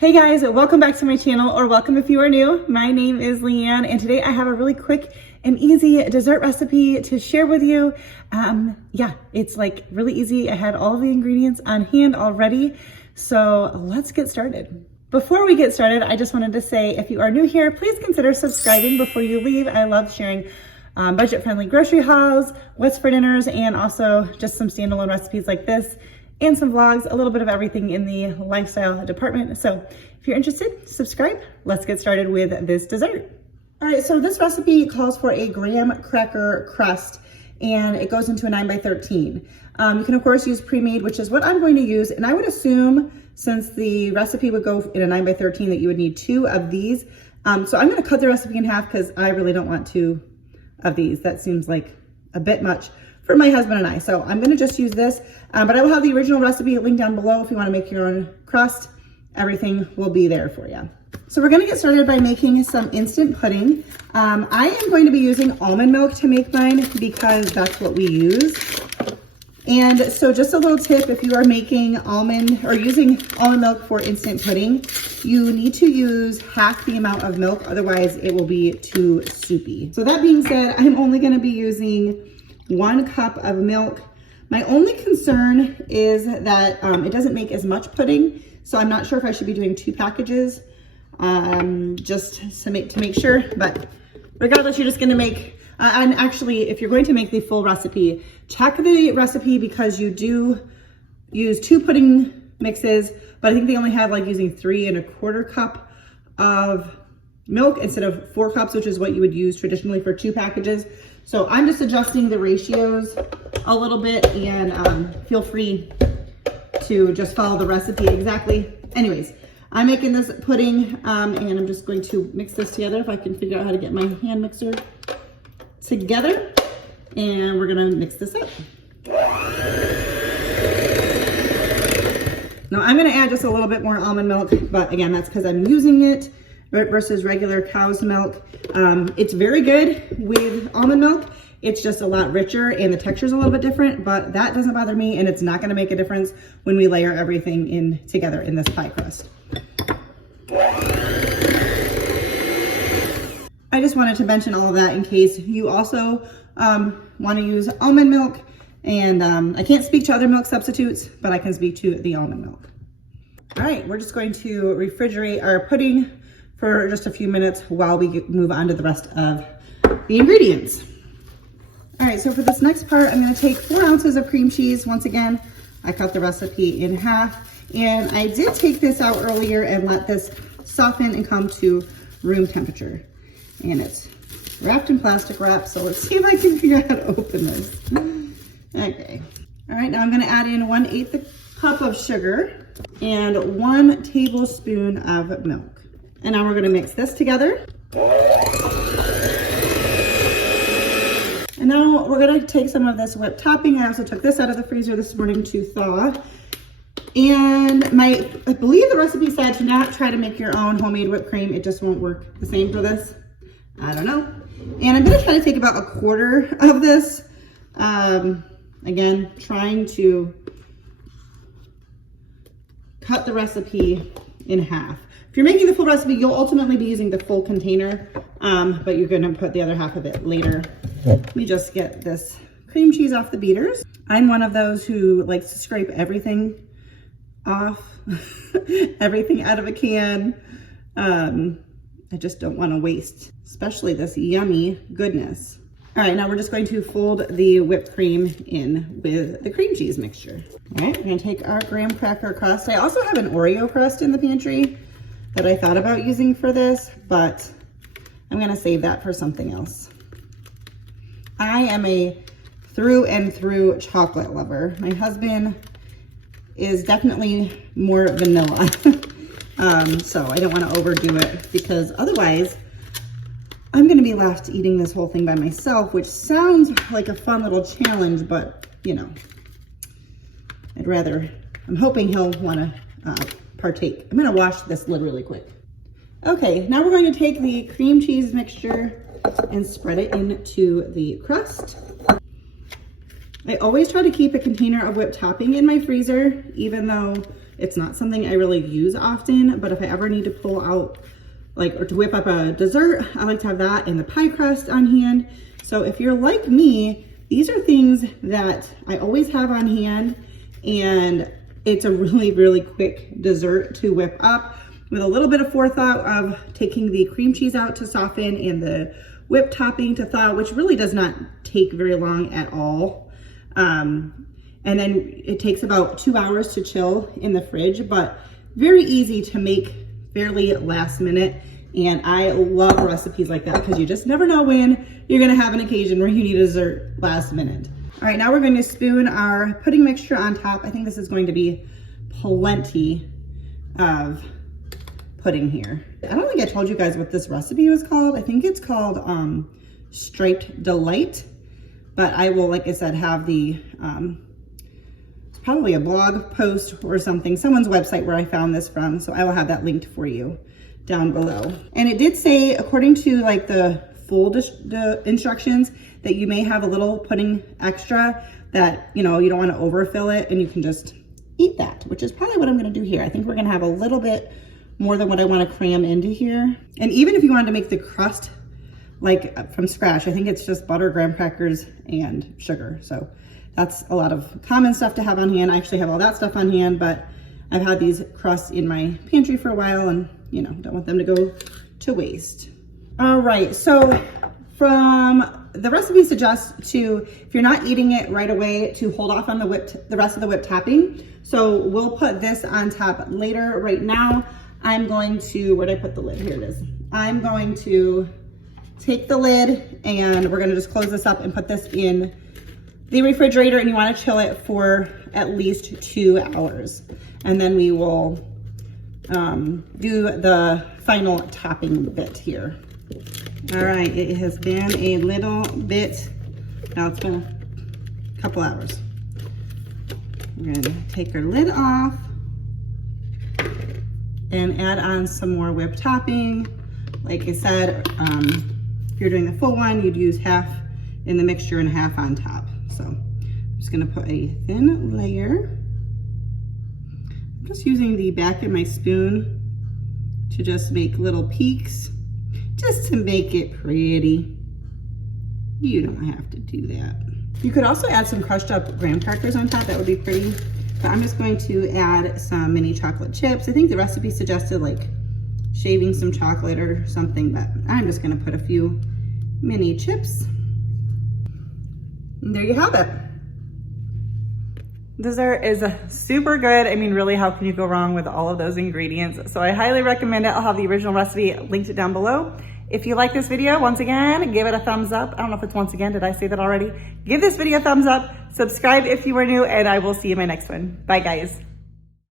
Hey guys, welcome back to my channel, or welcome if you are new. My name is Leanne, and today I have a really quick and easy dessert recipe to share with you. Yeah, it's like really easy. I had all the ingredients on hand already, so let's get started. Before we get started, I just wanted to say, if you are new here, please consider subscribing before you leave. I love sharing budget-friendly grocery hauls, what's for dinners, and also just some standalone recipes like this, and some vlogs, a little bit of everything in the lifestyle department. So if you're interested, subscribe. Let's get started with this dessert. All right, so this recipe calls for a graham cracker crust, and it goes into a 9x13. You can of course use pre-made, which is what I'm going to use. And I would assume, since the recipe would go in a 9x13, that you would need 2 of these. So I'm gonna cut the recipe in half because I really don't want 2 of these. That seems like a bit much for my husband and I. So I'm gonna just use this, but I will have the original recipe linked down below if you wanna make your own crust. Everything will be there for you. So we're gonna get started by making some instant pudding. I am going to be using almond milk to make mine because that's what we use. And so just a little tip, if you are making using almond milk for instant pudding, you need to use half the amount of milk, otherwise it will be too soupy. So that being said, I'm only gonna be using 1 cup of milk. My only concern is that it doesn't make as much pudding, so I'm not sure if I should be doing 2 packages, just to make sure. But regardless, you're just gonna make, and actually, if you're going to make the full recipe, check the recipe because you do use 2 pudding mixes, but I think they only have like using 3 1/4 cup of milk instead of 4 cups, which is what you would use traditionally for 2 packages. So I'm just adjusting the ratios a little bit, and feel free to just follow the recipe exactly. Anyways, I'm making this pudding, and I'm just going to mix this together if I can figure out how to get my hand mixer together, and we're gonna mix this up. Now I'm gonna add just a little bit more almond milk, but again, that's because I'm using it versus regular cow's milk. It's very good with almond milk. It's just a lot richer and the texture is a little bit different, but that doesn't bother me, and it's not gonna make a difference when we layer everything in together in this pie crust. I just wanted to mention all of that in case you also wanna use almond milk, and I can't speak to other milk substitutes, but I can speak to the almond milk. All right, we're just going to refrigerate our pudding for just a few minutes while we move on to the rest of the ingredients. All right, so for this next part, I'm gonna take 4 ounces of cream cheese. Once again, I cut the recipe in half, and I did take this out earlier and let this soften and come to room temperature. And it's wrapped in plastic wrap, so let's see if I can figure out how to open this. Okay. All right, now I'm gonna add in 1/8 cup of sugar and 1 tablespoon of milk. And now we're gonna mix this together. And now we're gonna take some of this whipped topping. I also took this out of the freezer this morning to thaw. And I believe the recipe said to not try to make your own homemade whipped cream. It just won't work the same for this. I don't know. And I'm gonna try to take about 1/4 of this. Again, trying to cut the recipe in half. If you're making the full recipe, you'll ultimately be using the full container, but you're gonna put the other half of it later. Let me just get this cream cheese off the beaters. I'm one of those who likes to scrape everything off, everything out of a can. I just don't wanna waste, especially this yummy goodness. All right, now we're just going to fold the whipped cream in with the cream cheese mixture. All right, we're gonna take our graham cracker crust. I also have an Oreo crust in the pantry that I thought about using for this, but I'm gonna save that for something else. I am a through and through chocolate lover. My husband is definitely more vanilla. So I don't wanna overdo it because otherwise I'm gonna be left eating this whole thing by myself, which sounds like a fun little challenge, but you know, I'm hoping he'll wanna partake. I'm gonna wash this lid really quick. Okay, now we're going to take the cream cheese mixture and spread it into the crust. I always try to keep a container of whipped topping in my freezer, even though It's not something I really use often, but if I ever need to pull out or to whip up a dessert, I like to have that and the pie crust on hand. So if you're like me, these are things that I always have on hand, and it's a really, really quick dessert to whip up with a little bit of forethought of taking the cream cheese out to soften and the whipped topping to thaw, which really does not take very long at all. And then it takes about 2 hours to chill in the fridge, but very easy to make fairly last minute. And I love recipes like that because you just never know when you're gonna have an occasion where you need a dessert last minute. All right, now we're going to spoon our pudding mixture on top. I think this is going to be plenty of pudding here. I don't think I told you guys what this recipe was called. I think it's called Striped Delight, but I will, like I said, have the, it's probably a blog post or something, someone's website where I found this from. So I will have that linked for you down below. And it did say, according to like the full instructions, that you may have a little pudding extra that, you don't want to overfill it, and you can just eat that, which is probably what I'm going to do here. I think we're going to have a little bit more than what I want to cram into here. And even if you wanted to make the crust like from scratch, I think it's just butter, graham crackers, and sugar. So that's a lot of common stuff to have on hand. I actually have all that stuff on hand, but I've had these crusts in my pantry for a while, and don't want them to go to waste. All right, so from the recipe suggests if you're not eating it right away, to hold off on the rest of the whipped topping. So we'll put this on top later. Right now, I'm going to, where'd I put the lid? Here it is. I'm going to take the lid, and we're gonna just close this up and put this in the refrigerator, and you wanna chill it for at least 2 hours. And then we will do the final topping bit here. All right, it has been a little bit, now it's been a couple hours. We're gonna take our lid off and add on some more whipped topping. Like I said, if you're doing the full one, you'd use half in the mixture and half on top. So I'm just gonna put a thin layer. I'm just using the back of my spoon to just make little peaks, just to make it pretty. You don't have to do that. You could also add some crushed up graham crackers on top. That would be pretty. But I'm just going to add some mini chocolate chips. I think the recipe suggested like shaving some chocolate or something, but I'm just gonna put a few mini chips. And there you have it. Dessert is super good. I mean, really, how can you go wrong with all of those ingredients? So I highly recommend it. I'll have the original recipe linked down below. If you like this video, once again, give it a thumbs up. I don't know if it's once again, did I say that already? Give this video a thumbs up, subscribe if you are new, and I will see you in my next one. Bye, guys.